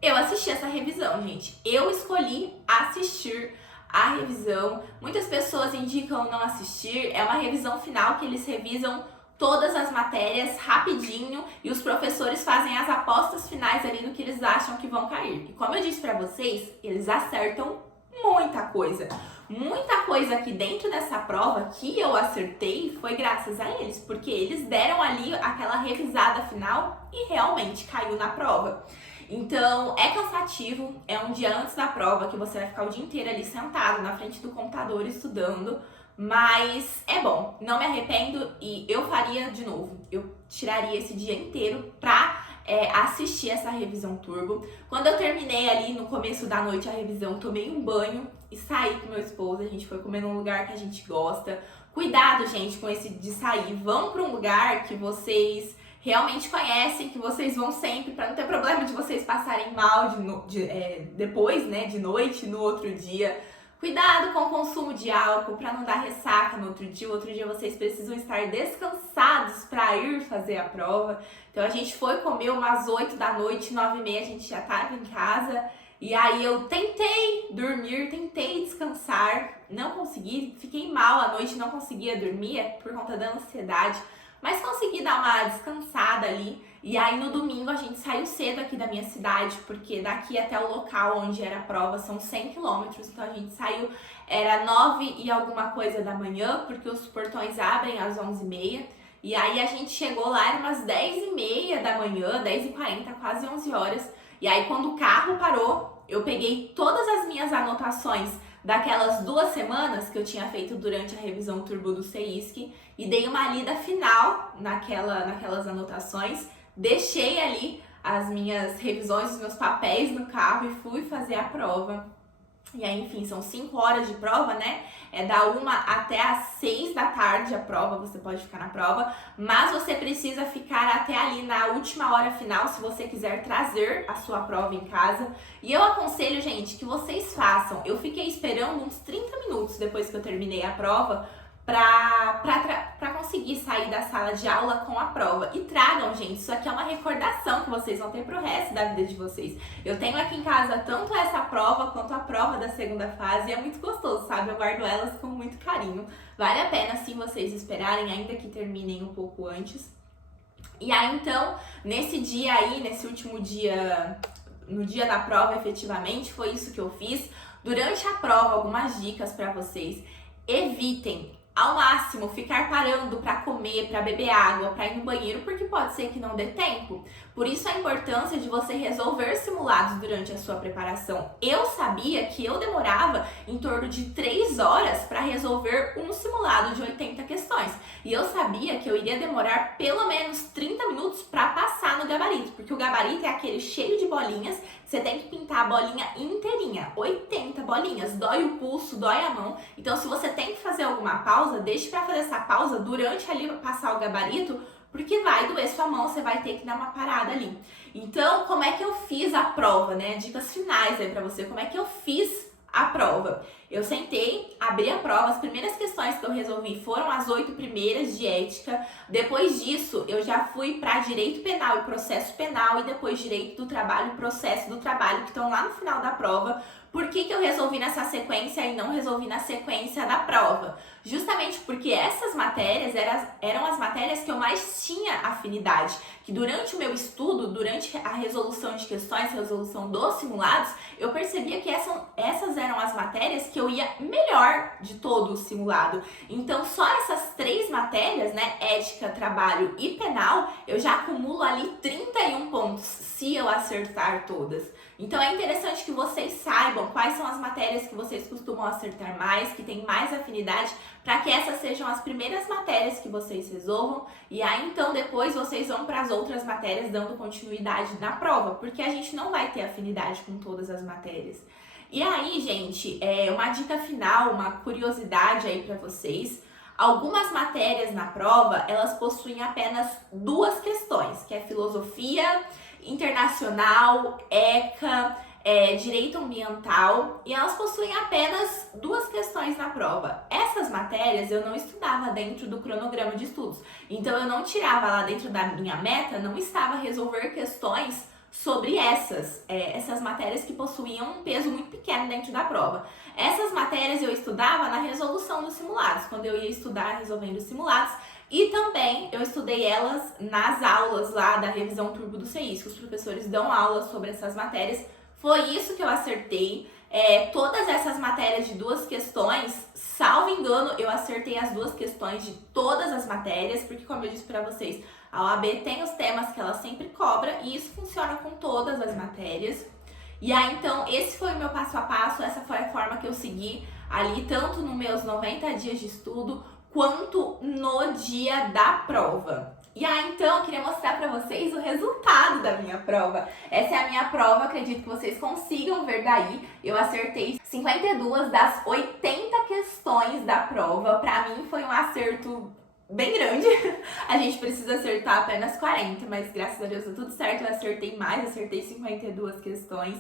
Eu assisti essa revisão, gente. Eu escolhi assistir a revisão. Muitas pessoas indicam não assistir. É uma revisão final que eles revisam todas as matérias rapidinho e os professores fazem as apostas finais ali no que eles acham que vão cair. E como eu disse pra vocês, eles acertam muita coisa. Muita coisa aqui dentro dessa prova que eu acertei foi graças a eles, porque eles deram ali aquela revisada final e realmente caiu na prova. Então, é cansativo, é um dia antes da prova que você vai ficar o dia inteiro ali sentado na frente do computador estudando, mas é bom, não me arrependo e eu faria de novo. Eu tiraria esse dia inteiro pra assistir essa revisão turbo. Quando eu terminei ali no começo da noite a revisão, tomei um banho e saí com meu esposo. A gente foi comer num lugar que a gente gosta. Cuidado, gente, com esse de sair. Vão para um lugar que vocês realmente conhecem, que vocês vão sempre, para não ter problema de vocês passarem mal depois, né, de noite, no outro dia. Cuidado com o consumo de álcool para não dar ressaca no outro dia. O outro dia vocês precisam estar descansados para ir fazer a prova. Então a gente foi comer umas 8 da noite, 9h30 a gente já estava em casa. E aí eu tentei dormir, tentei descansar, não consegui, fiquei mal à noite, não conseguia dormir por conta da ansiedade. Mas consegui dar uma descansada ali. E aí no domingo a gente saiu cedo aqui da minha cidade, porque daqui até o local onde era a prova são 100 quilômetros. Então a gente saiu, era 9 e alguma coisa da manhã, porque os portões abrem às 11h30. E aí a gente chegou lá, era umas 10h30 da manhã, 10h40, quase 11 horas. E aí quando o carro parou, eu peguei todas as minhas anotações daquelas 2 semanas que eu tinha feito durante a revisão turbo do CEISC e dei uma lida final naquelas anotações, deixei ali as minhas revisões, os meus papéis no carro e fui fazer a prova. E aí, enfim, são 5 horas de prova, né? É da 1 até às 6 da tarde a prova, você pode ficar na prova, mas você precisa ficar até ali na última hora final se você quiser trazer a sua prova em casa. E eu aconselho, gente, que vocês façam. Eu fiquei esperando uns 30 minutos depois que eu terminei a prova pra conseguir sair da sala de aula com a prova. E tragam, gente, isso aqui é uma recordação que vocês vão ter pro resto da vida de vocês. Eu tenho aqui em casa tanto essa prova quanto a prova da segunda fase e é muito gostoso, sabe? Eu guardo elas com muito carinho. Vale a pena, sim, vocês esperarem, ainda que terminem um pouco antes. E aí, então, nesse dia aí, nesse último dia, no dia da prova, efetivamente, foi isso que eu fiz. Durante a prova, algumas dicas pra vocês. Evitem ao máximo ficar parando para comer, para beber água, para ir no banheiro, porque pode ser que não dê tempo. Por isso a importância de você resolver simulados durante a sua preparação. Eu sabia que eu demorava em torno de 3 horas para resolver um simulado de 80 questões. E eu sabia que eu iria demorar pelo menos 30 minutos para passar no gabarito, porque o gabarito é aquele cheio de bolinhas, você tem que pintar a bolinha inteirinha, 80 bolinhas, dói o pulso, dói a mão. Então se você tem que fazer alguma pausa, deixe para fazer essa pausa durante ali passar o gabarito, porque vai doer sua mão, você vai ter que dar uma parada ali. Então, como é que eu fiz a prova, né? Dicas finais aí pra você, como é que eu fiz a prova. Eu sentei, abri a prova, as primeiras questões que eu resolvi foram as 8 primeiras de ética. Depois disso, eu já fui para direito penal e processo penal e depois direito do trabalho e processo do trabalho, que estão lá no final da prova, Por que eu resolvi nessa sequência e não resolvi na sequência da prova? Justamente porque essas matérias eram as matérias que eu mais tinha afinidade, que durante o meu estudo, durante a resolução de questões, resolução dos simulados, eu percebia que essas eram as matérias que eu ia melhor de todo o simulado. Então, só essas 3 matérias, né, ética, trabalho e penal, eu já acumulo ali 31 pontos, se eu acertar todas. Então, é interessante que vocês saibam quais são as matérias que vocês costumam acertar mais, que têm mais afinidade, para que essas sejam as primeiras matérias que vocês resolvam, e aí então depois vocês vão para as outras matérias dando continuidade na prova, porque a gente não vai ter afinidade com todas as matérias. E aí, gente, uma dica final, uma curiosidade aí para vocês. Algumas matérias na prova, elas possuem apenas 2 questões, que é filosofia internacional, ECA, direito ambiental, e elas possuem apenas 2 questões na prova. Essas matérias eu não estudava dentro do cronograma de estudos, então eu não tirava lá dentro da minha meta, não estava a resolver questões sobre essas matérias que possuíam um peso muito pequeno dentro da prova. Essas matérias eu estudava na resolução dos simulados, quando eu ia estudar resolvendo os simulados, e também eu estudei elas nas aulas lá da revisão turbo do CEIS, que os professores dão aulas sobre essas matérias. Foi isso que eu acertei. Todas essas matérias de 2 questões, salvo engano, eu acertei as 2 questões de todas as matérias, porque como eu disse para vocês, a OAB tem os temas que ela sempre cobra e isso funciona com todas as matérias. E aí, então, esse foi o meu passo a passo, essa foi a forma que eu segui ali, tanto nos meus 90 dias de estudo, quanto no dia da prova. E aí, então, eu queria mostrar pra vocês o resultado da minha prova. Essa é a minha prova, acredito que vocês consigam ver daí. Eu acertei 52 das 80 questões da prova. Pra mim, foi um acerto bem grande. A gente precisa acertar apenas 40, mas graças a Deus deu tudo certo. Eu acertei mais, acertei 52 questões.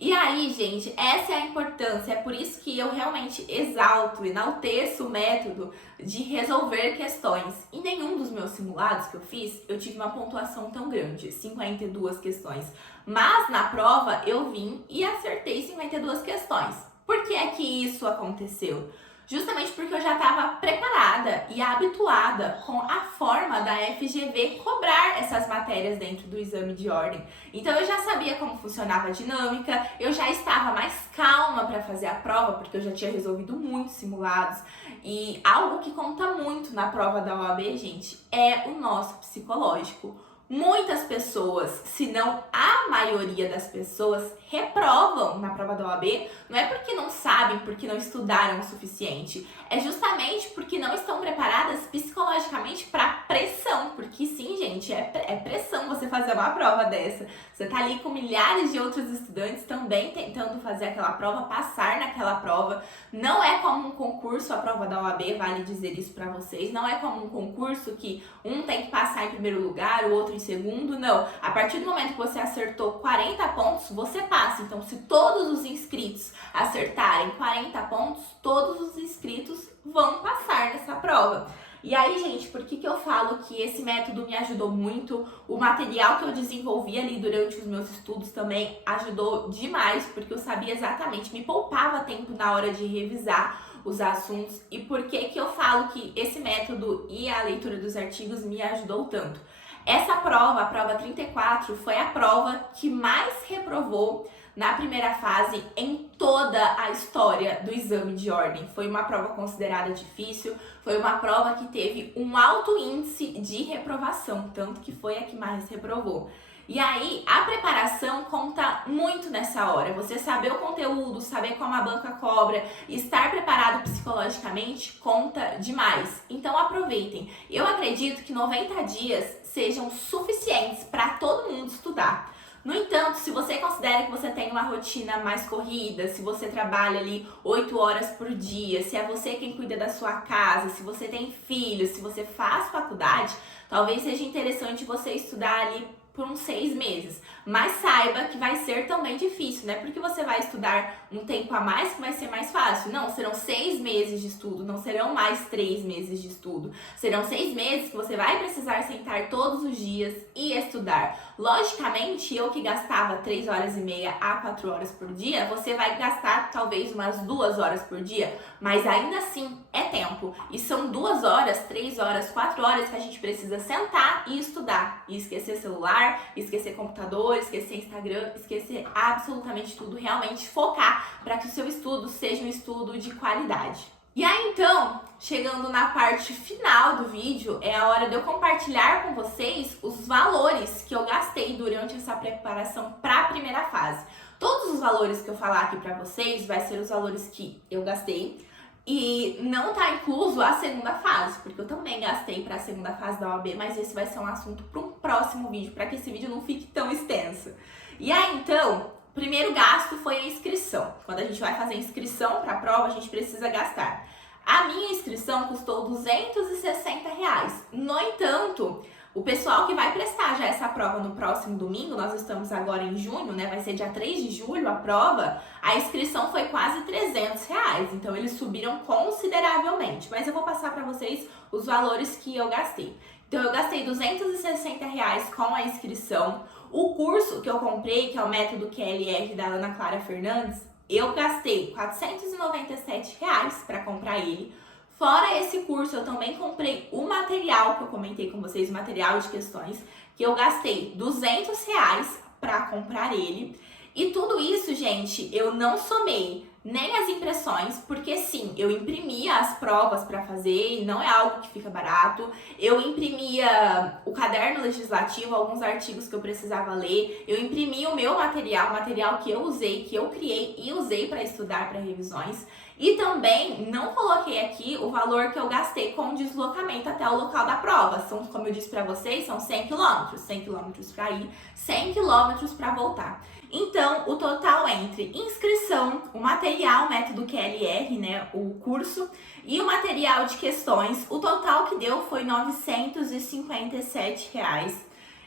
E aí, gente, essa é a importância, é por isso que eu realmente enalteço o método de resolver questões. Em nenhum dos meus simulados que eu fiz, eu tive uma pontuação tão grande, 52 questões. Mas na prova, eu vim e acertei 52 questões. Por que é que isso aconteceu? Justamente porque eu já estava preparada e habituada com a forma da FGV cobrar essas matérias dentro do exame de ordem. Então eu já sabia como funcionava a dinâmica, eu já estava mais calma para fazer a prova, porque eu já tinha resolvido muitos simulados. E algo que conta muito na prova da OAB, gente, é o nosso psicológico. Muitas pessoas, se não a maioria das pessoas, reprovam na prova da OAB, não é porque não sabem, porque não estudaram o suficiente, é justamente porque não estão preparadas psicologicamente para pressão, porque sim, gente, é pressão você fazer uma prova dessa. Você tá ali com milhares de outros estudantes também tentando fazer aquela prova, passar naquela prova. Não é como um concurso, a prova da OAB, vale dizer isso para vocês, não é como um concurso que um tem que passar em primeiro lugar, o outro em segundo, não. A partir do momento que você acertou 40 pontos, você passa. Então, se todos os inscritos acertarem 40 pontos, todos os inscritos vão passar nessa prova. E aí, gente, por que eu falo que esse método me ajudou muito? O material que eu desenvolvi ali durante os meus estudos também ajudou demais, porque eu sabia exatamente, me poupava tempo na hora de revisar os assuntos. E por que eu falo que esse método e a leitura dos artigos me ajudou tanto? Essa prova, a prova 34, foi a prova que mais reprovou na primeira fase em toda a história do exame de ordem. Foi uma prova considerada difícil, foi uma prova que teve um alto índice de reprovação, tanto que foi a que mais reprovou. E aí, a preparação conta muito nessa hora. Você saber o conteúdo, saber como a banca cobra, estar preparado psicologicamente conta demais. Então aproveitem. Eu acredito que 90 dias sejam suficientes para todo mundo estudar. No entanto, se você considera que você tem uma rotina mais corrida, se você trabalha ali 8 horas por dia, se é você quem cuida da sua casa, se você tem filhos, se você faz faculdade, talvez seja interessante você estudar ali por uns 6 meses. Mas saiba que vai ser também difícil, não é porque você vai estudar um tempo a mais que vai ser mais fácil. Não, serão 6 meses de estudo, não serão mais 3 meses de estudo. Serão 6 meses que você vai precisar sentar todos os dias e estudar. Logicamente, eu que gastava 3 horas e meia a 4 horas por dia, você vai gastar talvez umas 2 horas por dia, mas ainda assim é tempo. E são 2 horas, 3 horas, 4 horas que a gente precisa sentar e estudar. E esquecer celular, esquecer computador, esquecer Instagram, esquecer absolutamente tudo. Realmente focar para que o seu estudo seja um estudo de qualidade. E aí então, chegando na parte final do vídeo, é a hora de eu compartilhar com vocês os valores que eu gastei durante essa preparação para a primeira fase. Todos os valores que eu falar aqui para vocês vai ser os valores que eu gastei e não tá incluso a segunda fase, porque eu também gastei para a segunda fase da OAB, mas esse vai ser um assunto para um próximo vídeo, para que esse vídeo não fique tão extenso. E aí então, o primeiro gasto foi a inscrição. Quando a gente vai fazer inscrição para a prova, a gente precisa gastar. A minha inscrição custou R$260. No entanto, o pessoal que vai prestar já essa prova no próximo domingo, nós estamos agora em junho, né? Vai ser dia 3 de julho a prova, a inscrição foi quase R$300. Então, eles subiram consideravelmente. Mas eu vou passar para vocês os valores que eu gastei. Então, eu gastei R$260 com a inscrição. O curso que eu comprei, que é o método QLR da Ana Clara Fernandes, eu gastei R$497 para comprar ele. Fora esse curso, eu também comprei o material que eu comentei com vocês, o material de questões, que eu gastei R$200 para comprar ele. E tudo isso, gente, eu não somei nem as impressões, porque sim, eu imprimia as provas para fazer e não é algo que fica barato. Eu imprimia o caderno legislativo, alguns artigos que eu precisava ler. Eu imprimia o meu material, o material que eu usei, que eu criei e usei para estudar para revisões. E também não coloquei aqui o valor que eu gastei com o deslocamento até o local da prova. São, como eu disse para vocês, são 100 km. 100 km para ir, 100 km para voltar. Então, o total entre inscrição, o material, método QLR, né, o curso, e o material de questões, o total que deu foi R$957.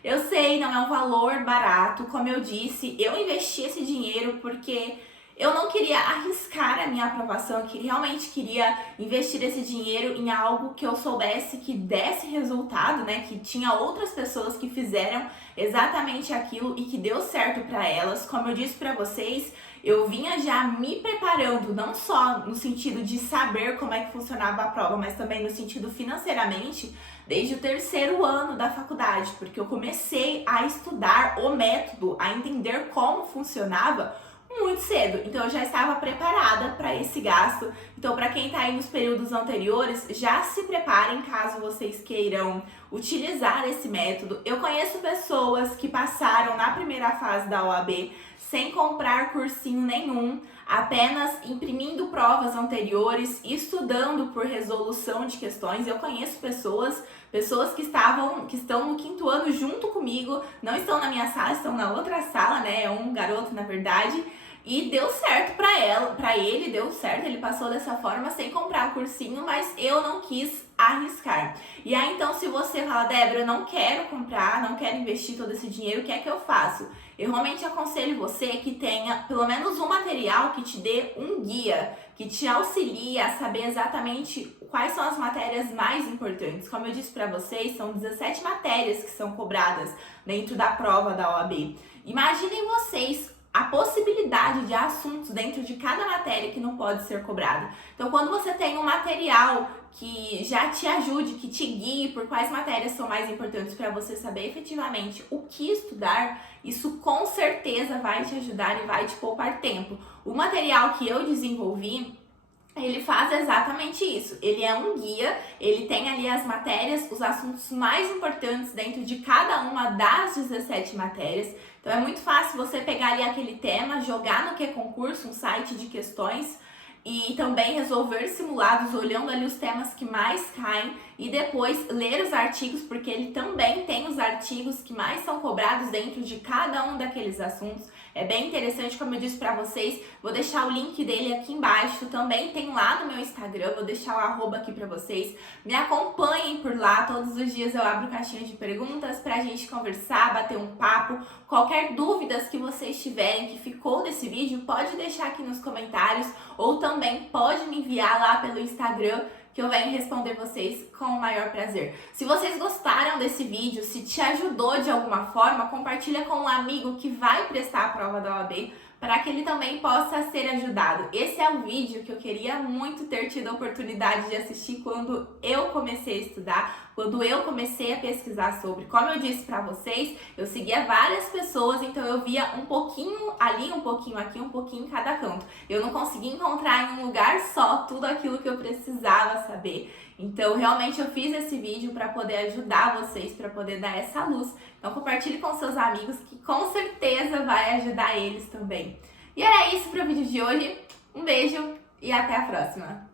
Eu sei, não é um valor barato, como eu disse, eu investi esse dinheiro porque eu não queria arriscar a minha aprovação, eu realmente queria investir esse dinheiro em algo que eu soubesse que desse resultado, né? Que tinha outras pessoas que fizeram exatamente aquilo e que deu certo para elas. Como eu disse para vocês, eu vinha já me preparando, não só no sentido de saber como é que funcionava a prova, mas também no sentido financeiramente, desde o 3º ano da faculdade, porque eu comecei a estudar o método, a entender como funcionava muito cedo, então eu já estava preparada para esse gasto. Então, para quem está aí nos períodos anteriores, já se preparem caso vocês queiram utilizar esse método. Eu conheço pessoas que passaram na primeira fase da OAB sem comprar cursinho nenhum, apenas imprimindo provas anteriores, estudando por resolução de questões. Eu conheço pessoas que estão no 5º ano junto comigo, não estão na minha sala, estão na outra sala, né? É um garoto, na verdade. E deu certo para ele deu certo, ele passou dessa forma sem comprar cursinho, mas eu não quis arriscar. E aí então, se você fala, Débora, eu não quero comprar, não quero investir todo esse dinheiro, o que é que eu faço? Eu realmente aconselho você que tenha pelo menos um material que te dê um guia, que te auxilie a saber exatamente quais são as matérias mais importantes. Como eu disse para vocês, são 17 matérias que são cobradas dentro da prova da OAB. Imaginem vocês a possibilidade de assuntos dentro de cada matéria que não pode ser cobrado. Então, quando você tem um material que já te ajude, que te guie por quais matérias são mais importantes para você saber efetivamente o que estudar, isso com certeza vai te ajudar e vai te poupar tempo. O material que eu desenvolvi, ele faz exatamente isso. Ele é um guia, ele tem ali as matérias, os assuntos mais importantes dentro de cada uma das 17 matérias. Então é muito fácil você pegar ali aquele tema, jogar no QConcurso, um site de questões, e também resolver simulados olhando ali os temas que mais caem e depois ler os artigos, porque ele também tem os artigos que mais são cobrados dentro de cada um daqueles assuntos. É bem interessante, como eu disse pra vocês, vou deixar o link dele aqui embaixo, também tem lá no meu Instagram, vou deixar o arroba aqui pra vocês. Me acompanhem por lá, todos os dias eu abro caixinhas de perguntas pra gente conversar, bater um papo. Qualquer dúvidas que vocês tiverem que ficou desse vídeo, pode deixar aqui nos comentários ou também pode me enviar lá pelo Instagram, que eu venho responder vocês com o maior prazer. Se vocês gostaram desse vídeo, se te ajudou de alguma forma, compartilha com um amigo que vai prestar a prova da OAB, para que ele também possa ser ajudado. Esse é o vídeo que eu queria muito ter tido a oportunidade de assistir quando eu comecei a estudar, quando eu comecei a pesquisar sobre. Como eu disse para vocês, eu seguia várias pessoas, então eu via um pouquinho ali, um pouquinho aqui, um pouquinho em cada canto. Eu não conseguia encontrar em um lugar só tudo aquilo que eu precisava saber. Então, realmente eu fiz esse vídeo para poder ajudar vocês, para poder dar essa luz. Então, compartilhe com seus amigos, que com certeza vai ajudar eles também. E era isso para o vídeo de hoje. Um beijo e até a próxima!